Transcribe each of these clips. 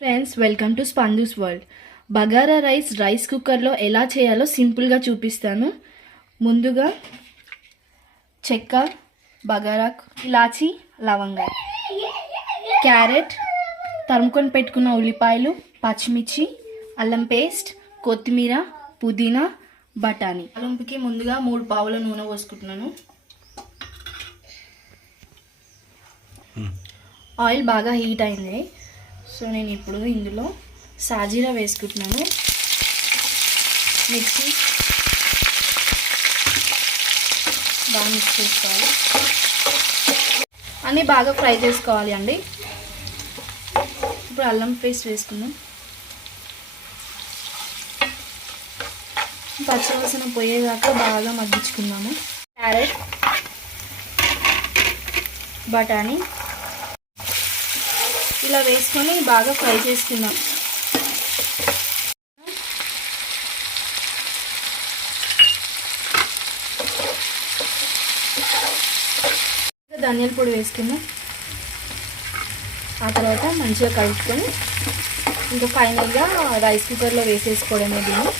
Friends, welcome to Spandu's world. Bagara rice కుక్కర్లో ఎలా చేయాలో సింపుల్గా చూపిస్తాను. ముందుగా చెక్క, బగారాకు, ఇలాచి, లవంగా, క్యారెట్, తరుముకొని పెట్టుకున్న ఉల్లిపాయలు, పచ్చిమిర్చి, అల్లం పేస్ట్, కొత్తిమీర, పుదీనా, బఠానీ. తాలింపుకి ముందుగా 3 పావుల నూనె పోసుకుంటున్నాను. ఆయిల్ బాగా హీట్ అయింది. సో నేను ఇప్పుడు ఇందులో సాజీరా వేసుకుంటున్నాను. మిక్సీ బాగా మిక్స్ చేసుకోవాలి. అన్నీ బాగా ఫ్రై చేసుకోవాలి అండి. ఇప్పుడు అల్లం పేస్ట్ వేసుకుందాం. పచ్చివాసన పోయేదాకా బాగా మగ్గించుకుందాము. క్యారెట్, బఠానీ ఇలా వేసుకొని బాగా ఫ్రై చేసుకుందాం. ధనియాల పొడి వేసుకుందాం. ఆ తర్వాత మంచిగా కలుపుకొని ఇంకా ఫైనల్గా రైస్ కుక్కర్లో వేసేసుకోవడమే. దీన్ని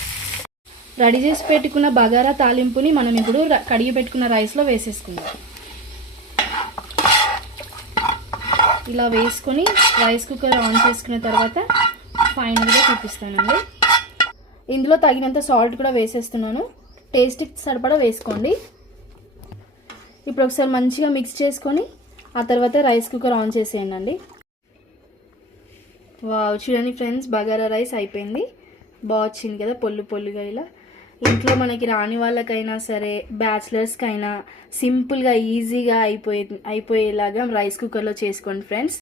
రెడీ చేసి పెట్టుకున్న బగారా తాలింపుని మనం ఇప్పుడు కడిగి పెట్టుకున్న రైస్లో వేసేసుకుందాం. ఇలా వేసుకొని రైస్ కుక్కర్ ఆన్ చేసుకున్న తర్వాత ఫైనల్గా చూపిస్తానండి. ఇందులో తగినంత సాల్ట్ కూడా వేసేస్తున్నాను. టేస్ట్కి సరిపడా వేసుకోండి. ఇప్పుడు ఒకసారి మంచిగా మిక్స్ చేసుకొని ఆ తర్వాత రైస్ కుక్కర్ ఆన్ చేసేయండి. వావ్, చూడండి ఫ్రెండ్స్, బగారా రైస్ అయిపోయింది. బాగా వచ్చింది కదా, పొల్లు పొల్లుగా. ఇలా ఇంట్లో మనకి రాని వాళ్ళకైనా సరే, బ్యాచిలర్స్కి అయినా సింపుల్గా ఈజీగా అయిపోయేలాగా రైస్ కుక్కర్లో చేసుకోండి ఫ్రెండ్స్.